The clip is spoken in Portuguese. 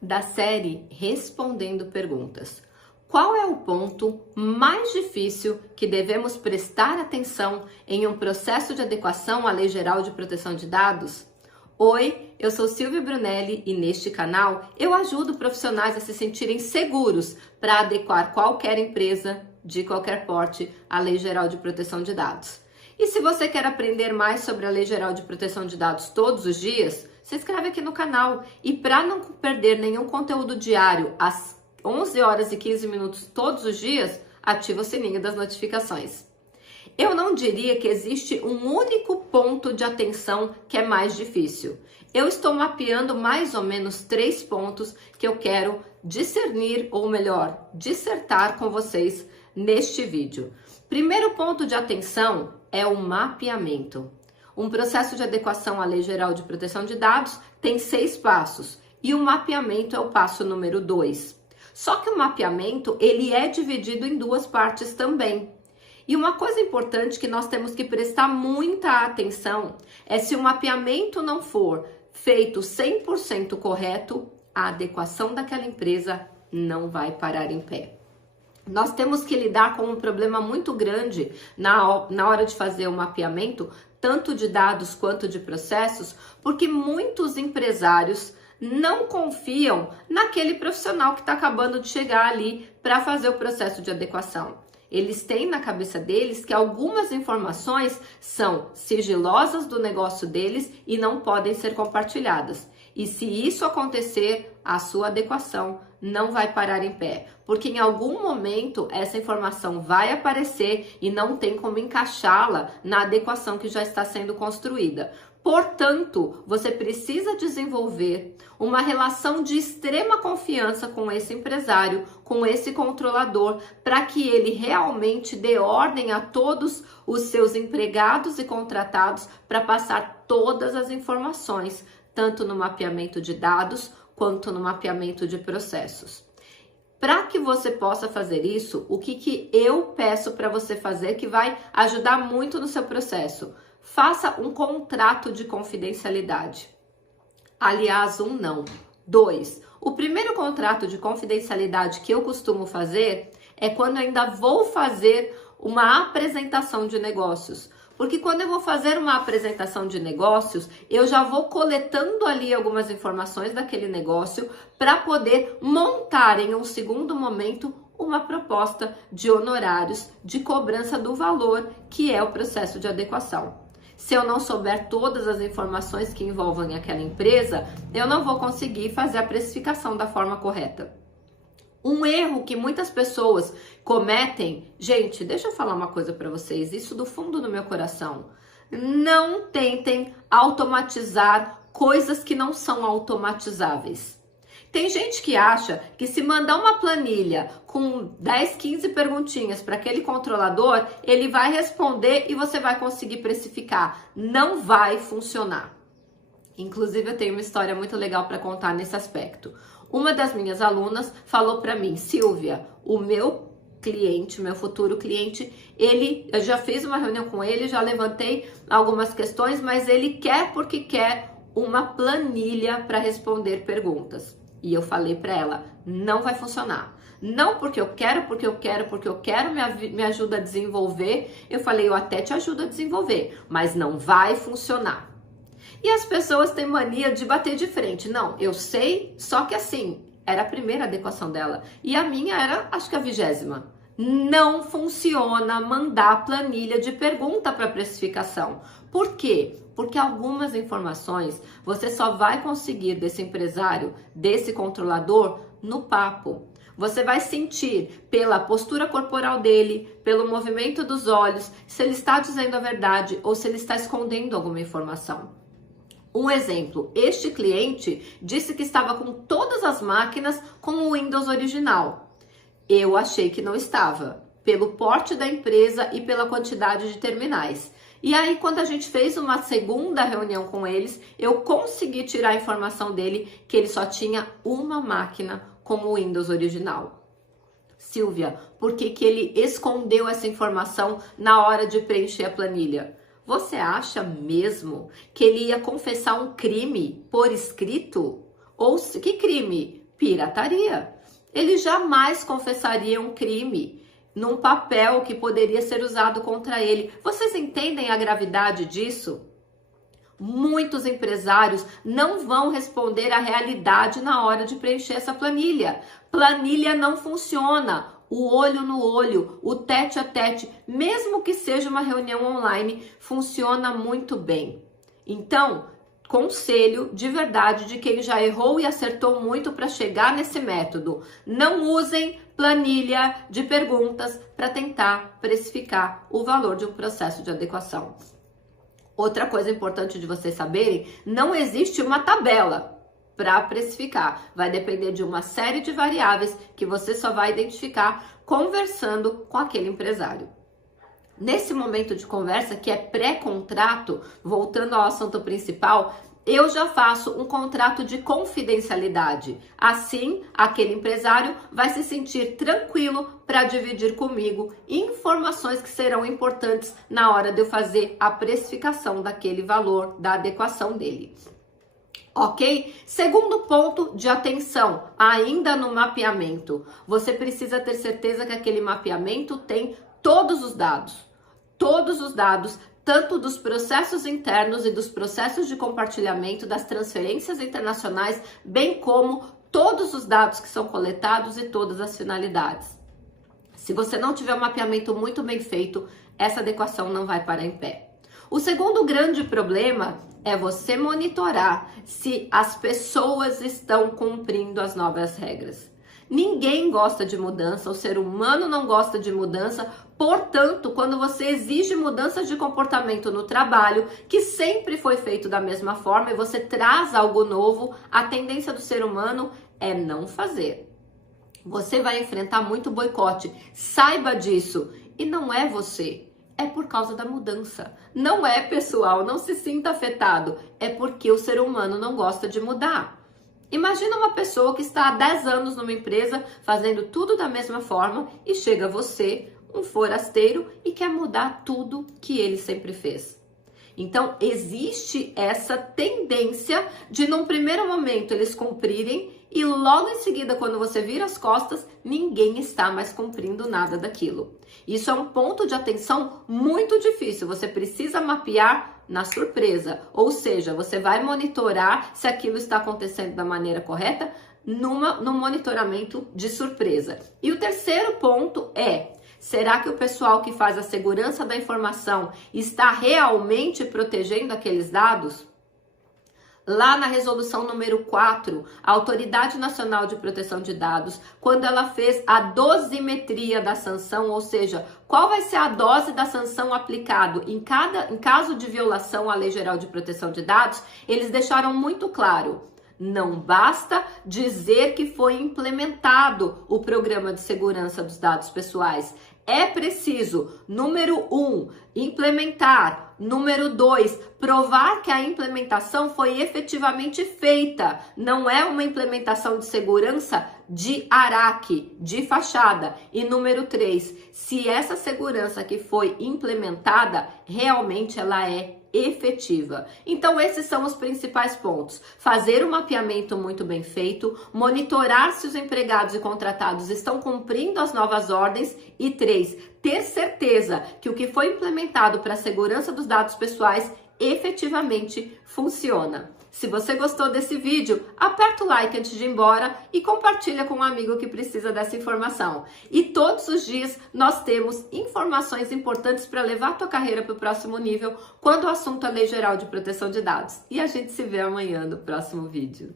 da série Respondendo Perguntas. Qual é o ponto mais difícil que devemos prestar atenção em um processo de adequação à Lei Geral de Proteção de Dados? Oi, eu sou Silvia Brunelli e neste canal eu ajudo profissionais a se sentirem seguros para adequar qualquer empresa de qualquer porte à Lei Geral de Proteção de Dados. E se você quer aprender mais sobre a Lei Geral de Proteção de Dados todos os dias, se inscreve aqui no canal. E para não perder nenhum conteúdo diário às 11 horas e 15 minutos todos os dias, ativa o sininho das notificações. Eu não diria que existe um único ponto de atenção que é mais difícil. Eu estou mapeando mais ou menos 3 pontos que eu quero discernir, ou melhor, dissertar com vocês neste vídeo. Primeiro ponto de atenção é o mapeamento. Um processo de adequação à Lei Geral de Proteção de Dados tem 6 passos e o mapeamento é o passo número 2. Só que o mapeamento ele é dividido em 2 partes também. E uma coisa importante que nós temos que prestar muita atenção é se o mapeamento não for feito 100% correto, a adequação daquela empresa não vai parar em pé. Nós temos que lidar com um problema muito grande na hora de fazer o mapeamento, tanto de dados quanto de processos, porque muitos empresários não confiam naquele profissional que está acabando de chegar ali para fazer o processo de adequação. Eles têm na cabeça deles que algumas informações são sigilosas do negócio deles e não podem ser compartilhadas. E se isso acontecer, a sua adequação não vai parar em pé, porque em algum momento essa informação vai aparecer e não tem como encaixá-la na adequação que já está sendo construída. Portanto, você precisa desenvolver uma relação de extrema confiança com esse empresário, com esse controlador, para que ele realmente dê ordem a todos os seus empregados e contratados para passar todas as informações, tanto no mapeamento de dados quanto no mapeamento de processos. Para que você possa fazer isso, o que eu peço para você fazer que vai ajudar muito no seu processo? Faça um contrato de confidencialidade. Aliás, não. 2. O primeiro contrato de confidencialidade que eu costumo fazer é quando eu ainda vou fazer uma apresentação de negócios. Porque quando eu vou fazer uma apresentação de negócios, eu já vou coletando ali algumas informações daquele negócio para poder montar em um segundo momento uma proposta de honorários de cobrança do valor que é o processo de adequação. Se eu não souber todas as informações que envolvem aquela empresa, eu não vou conseguir fazer a precificação da forma correta. Um erro que muitas pessoas cometem, gente, deixa eu falar uma coisa para vocês, isso do fundo do meu coração. Não tentem automatizar coisas que não são automatizáveis. Tem gente que acha que se mandar uma planilha com 10, 15 perguntinhas para aquele controlador, ele vai responder e você vai conseguir precificar. Não vai funcionar. Inclusive, eu tenho uma história muito legal para contar nesse aspecto. Uma das minhas alunas falou para mim, Silvia, o meu cliente, meu futuro cliente, eu já fiz uma reunião com ele, já levantei algumas questões, mas ele quer porque quer uma planilha para responder perguntas. E eu falei para ela, não vai funcionar. Não porque eu quero, me ajuda a desenvolver. Eu falei, eu até te ajudo a desenvolver, mas não vai funcionar. E as pessoas têm mania de bater de frente. Não, eu sei, só que assim, era a primeira adequação dela. E a minha era, acho que a 20ª. Não funciona mandar planilha de pergunta para precificação. Por quê? Porque algumas informações você só vai conseguir desse empresário, desse controlador, no papo. Você vai sentir pela postura corporal dele, pelo movimento dos olhos, se ele está dizendo a verdade ou se ele está escondendo alguma informação. Um exemplo, este cliente disse que estava com todas as máquinas com o Windows original. Eu achei que não estava, pelo porte da empresa e pela quantidade de terminais. E aí, quando a gente fez uma segunda reunião com eles, eu consegui tirar a informação dele que ele só tinha uma máquina com o Windows original. Silvia, por que ele escondeu essa informação na hora de preencher a planilha? Você acha mesmo que ele ia confessar um crime por escrito? Ou que crime? Pirataria. Ele jamais confessaria um crime num papel que poderia ser usado contra ele. Vocês entendem a gravidade disso? Muitos empresários não vão responder à realidade na hora de preencher essa planilha. Planilha não funciona. O olho no olho, o tete a tete, mesmo que seja uma reunião online, funciona muito bem. Então, conselho de verdade de quem já errou e acertou muito para chegar nesse método: não usem planilha de perguntas para tentar precificar o valor de um processo de adequação. Outra coisa importante de vocês saberem, não existe uma tabela para precificar. Vai depender de uma série de variáveis que você só vai identificar conversando com aquele empresário. Nesse momento de conversa, que é pré-contrato, voltando ao assunto principal, eu já faço um contrato de confidencialidade. Assim, aquele empresário vai se sentir tranquilo para dividir comigo informações que serão importantes na hora de eu fazer a precificação daquele valor, da adequação dele. Ok? Segundo ponto de atenção, ainda no mapeamento. Você precisa ter certeza que aquele mapeamento tem todos os dados, tanto dos processos internos e dos processos de compartilhamento, das transferências internacionais, bem como todos os dados que são coletados e todas as finalidades. Se você não tiver um mapeamento muito bem feito, essa adequação não vai parar em pé. O segundo grande problema é você monitorar se as pessoas estão cumprindo as novas regras. Ninguém gosta de mudança, o ser humano não gosta de mudança, portanto, quando você exige mudanças de comportamento no trabalho, que sempre foi feito da mesma forma, e você traz algo novo, a tendência do ser humano é não fazer. Você vai enfrentar muito boicote, saiba disso, e não é você. É por causa da mudança. Não é pessoal, não se sinta afetado. É porque o ser humano não gosta de mudar. Imagina uma pessoa que está há 10 anos numa empresa fazendo tudo da mesma forma e chega você, um forasteiro, e quer mudar tudo que ele sempre fez. Então, existe essa tendência de, num primeiro momento, eles cumprirem e logo em seguida, quando você vira as costas, ninguém está mais cumprindo nada daquilo. Isso é um ponto de atenção muito difícil. Você precisa mapear na surpresa, ou seja, você vai monitorar se aquilo está acontecendo da maneira correta no monitoramento de surpresa. E o terceiro ponto é: será que o pessoal que faz a segurança da informação está realmente protegendo aqueles dados? Lá na resolução número 4, a Autoridade Nacional de Proteção de Dados, quando ela fez a dosimetria da sanção, ou seja, qual vai ser a dose da sanção aplicado em caso de violação à Lei Geral de Proteção de Dados, eles deixaram muito claro: não basta dizer que foi implementado o Programa de Segurança dos Dados Pessoais. É preciso, número 1, implementar. Número 2, provar que a implementação foi efetivamente feita. Não é uma implementação de segurança de araque, de fachada. E número 3, se essa segurança que foi implementada, realmente ela é efetiva. Então, esses são os principais pontos: fazer um mapeamento muito bem feito, monitorar se os empregados e contratados estão cumprindo as novas ordens, e 3, ter certeza que o que foi implementado para a segurança dos dados pessoais efetivamente funciona. Se você gostou desse vídeo, aperta o like antes de ir embora e compartilha com um amigo que precisa dessa informação. E todos os dias nós temos informações importantes para levar a tua carreira para o próximo nível quando o assunto é Lei Geral de Proteção de Dados. E a gente se vê amanhã no próximo vídeo.